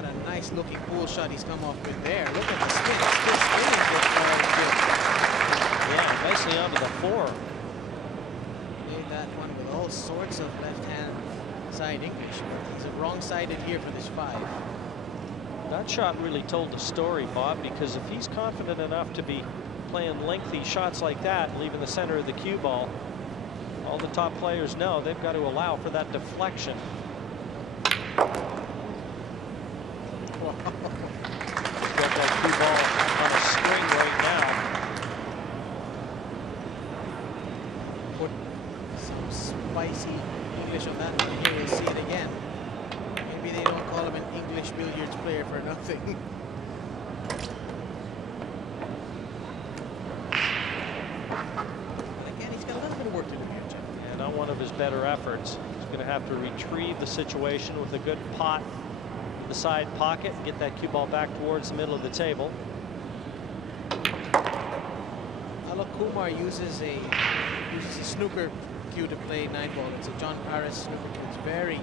What a nice looking pool shot he's come off with there. Look at the spin. It's still spinning. Yeah, nicely onto the 4. Played that one with all sorts of left-hand side English. He's a wrong-sided here for this 5. That shot really told the story, Bob, because if he's confident enough to be playing lengthy shots like that, leaving the center of the cue ball, all the top players know they've got to allow for that deflection. Got that cue ball on a string right now. Put some spicy English on that one. Here we'll see it again. Maybe they don't call him an English billiards player for nothing. And again, he's got a little bit of work to do here, Jim. Yeah, not one of his better efforts. He's going to have to retrieve the situation with a good pot in the side pocket and get that cue ball back towards the middle of the table. Alok Kumar uses a snooker cue to play 9-ball. It's a John Paris snooker cue. It's very,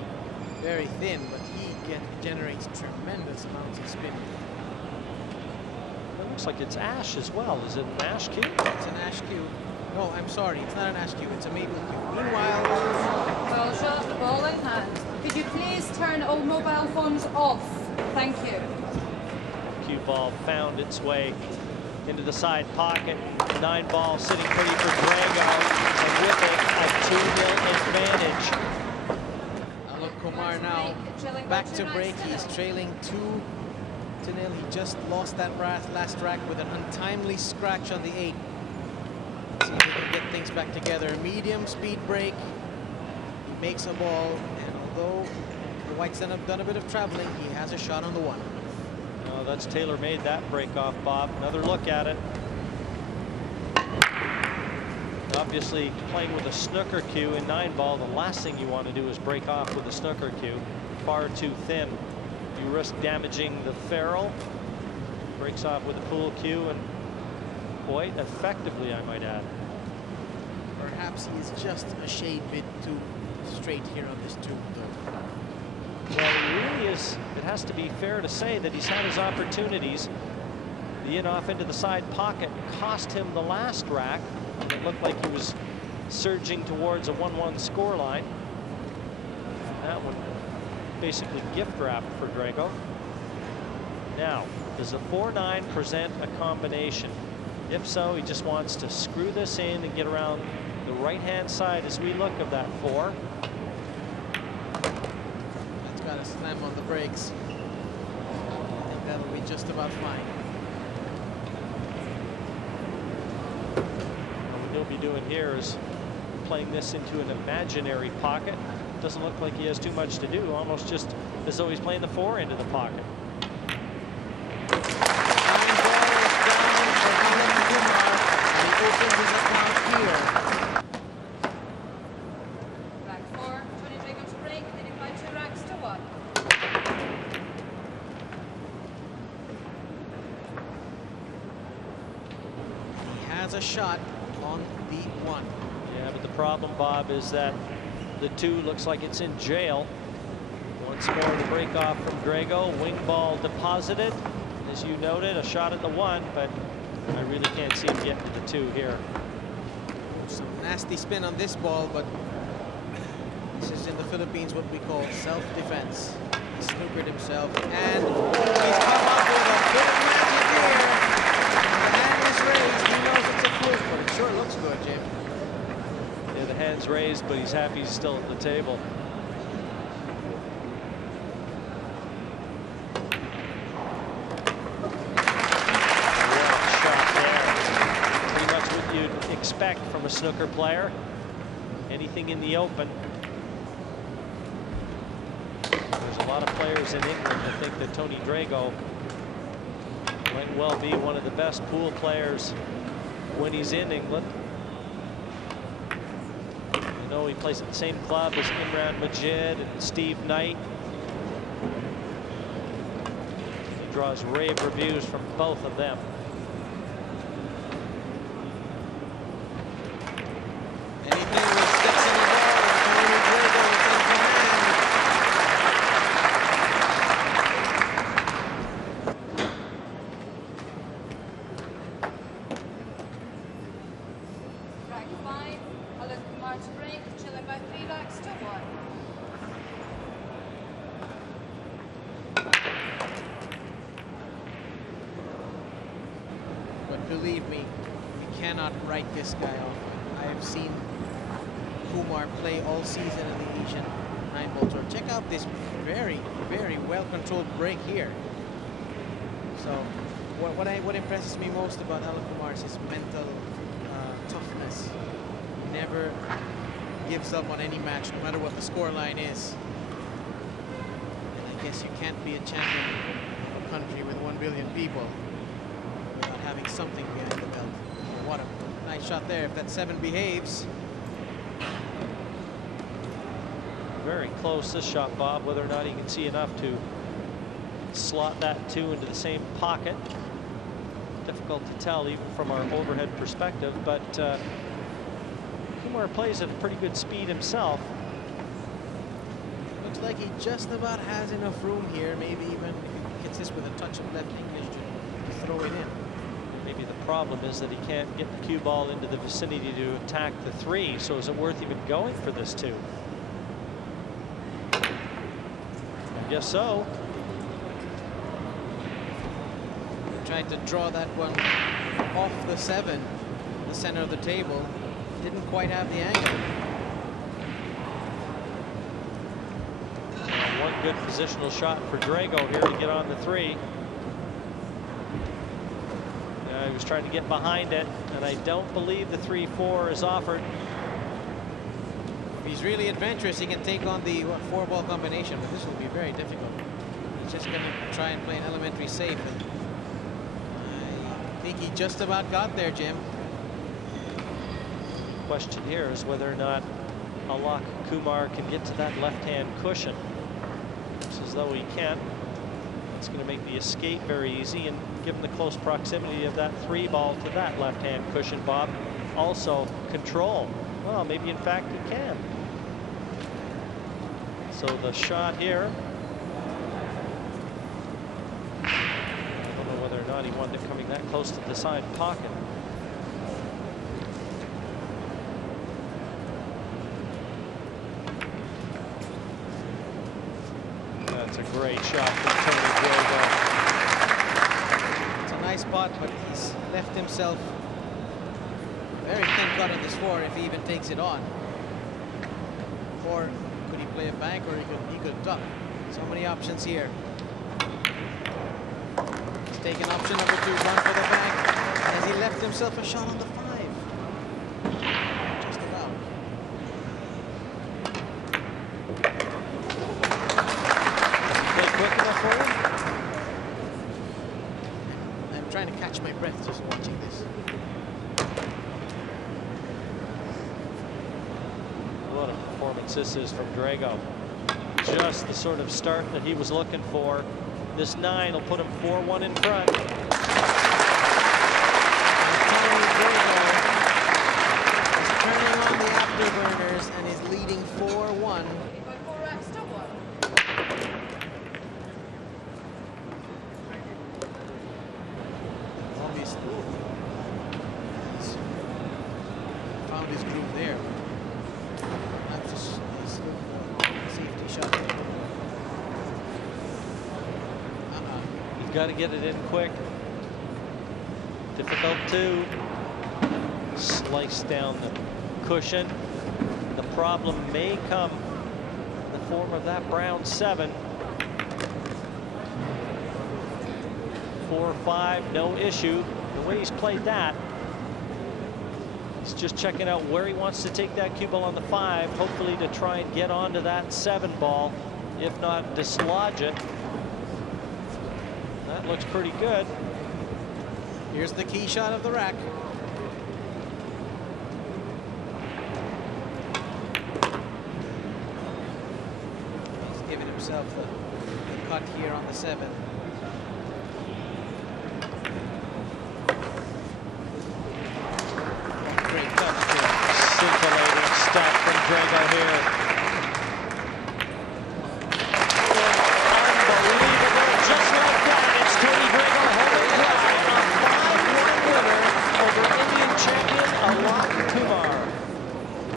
very thin, but he generates tremendous amounts of spin. It looks like it's ash as well. Is it an ash cue? It's an ash cue. No, I'm sorry. It's not an ash cue. It's a maple cue. Meanwhile, well shot, the ball in hand. Could you please turn all mobile phones off? Thank you. Cue ball found its way into the side pocket. 9-ball sitting pretty for Drago, and with it, a 2-0 advantage. Alok Kumar now back to break. He's trailing 2-0. He just lost that last rack with an untimely scratch on the 8. See if he can get things back together. Medium speed break. He makes a ball, and although the Whites have done a bit of traveling, he has a shot on the 1. Oh, that's tailor-made, that break off, Bob. Another look at it. Obviously, playing with a snooker cue in 9-ball, the last thing you want to do is break off with a snooker cue. Far too thin. You risk damaging the ferrule. Breaks off with a pool cue, and quite effectively, I might add. Perhaps he is just a shade bit too straight here on this tube, though. Well, it really is. It has to be fair to say that he's had his opportunities. The in-off into the side pocket cost him the last rack. It looked like he was surging towards a 1-1 scoreline. That one basically gift wrapped for Drago. Now, does a 4-9 present a combination? If so, he just wants to screw this in and get around the right-hand side as we look of that 4. That's got to slam on the brakes. I think that'll be just about fine. What he'll be doing here is playing this into an imaginary pocket. Doesn't look like he has too much to do, almost just as though he's playing the 4 into the pocket. A shot on the 1. Yeah, but the problem, Bob, is that the 2 looks like it's in jail. Once more, the break off from Drago. Wing ball deposited. As you noted, a shot at the 1, but I really can't see him getting to the 2 here. Some nasty spin on this ball, but this is in the Philippines what we call self-defense. He snookered himself, and he's come up with a bit of magic here. The hand is raised. He knows it's a fluke, but it sure looks good, Jim. Yeah, the hand's raised, but he's happy he's still at the table. Expect from a snooker player. Anything in the open. There's a lot of players in England that think that Tony Drago might well be one of the best pool players when he's in England. You know, he plays at the same club as Imran Majid and Steve Knight. He draws rave reviews from both of them. believe me, you cannot write this guy off. I have seen Kumar play all season in the Asian 9-ball tour. Check out this very, very well-controlled break here. So what impresses me most about Alok Kumar is his mental toughness. He never gives up on any match, no matter what the score line is. And I guess you can't be a champion of a country with 1 billion people without having something behind the belt. What a nice shot there. If that 7 behaves. Very close, this shot, Bob, whether or not he can see enough to slot that 2 into the same pocket. Difficult to tell even from our overhead perspective, but Kumar plays at a pretty good speed himself. Looks like he just about has enough room here. Maybe even if he gets this with a touch of left English to throw it in. Maybe the problem is that he can't get the cue ball into the vicinity to attack the 3. So is it worth even going for this 2? I guess so. Tried to draw that one off the 7, the center of the table. Didn't quite have the angle. One good positional shot for Drago here to get on the 3. He was trying to get behind it, and I don't believe the 3-4 is offered. If he's really adventurous, he can take on the 4-ball combination, but this will be very difficult. He's just going to try and play an elementary safe. And I think he just about got there, Jim. Question here is whether or not Alok Kumar can get to that left-hand cushion. Looks as though he can. It's going to make the escape very easy, and given the close proximity of that 3-ball to that left-hand cushion, Bob, also control. Well, maybe in fact he can. So the shot here. I don't know whether or not he wanted it coming that close to the side pocket. That's a great shot from Tony Drago. It's a nice spot, but he's left himself very thin cut on this 4 if he even takes it on. Or could he play a bank, or he could duck? So many options here. He's taken option number 2, run for the bank. Has he left himself a shot on the 5? Just about. Quick enough for him? I'm trying to catch my breath just watching this. What a performance this is from Drago. Just the sort of start that he was looking for. This 9 will put him 4-1 in front. He's turning on the afterburners and is leading 4-1. Found his groove there. That's just a safety shot. You've got to get it in quick. Difficult to slice down the cushion. The problem may come in the form of that brown 7. 4-5, no issue. The way he's played that, he's just checking out where he wants to take that cue ball on the 5, hopefully to try and get onto that 7 ball, if not dislodge it. That looks pretty good. Here's the key shot of the rack. He's given himself the cut here on the 7. Scintillating stuff from Drago here.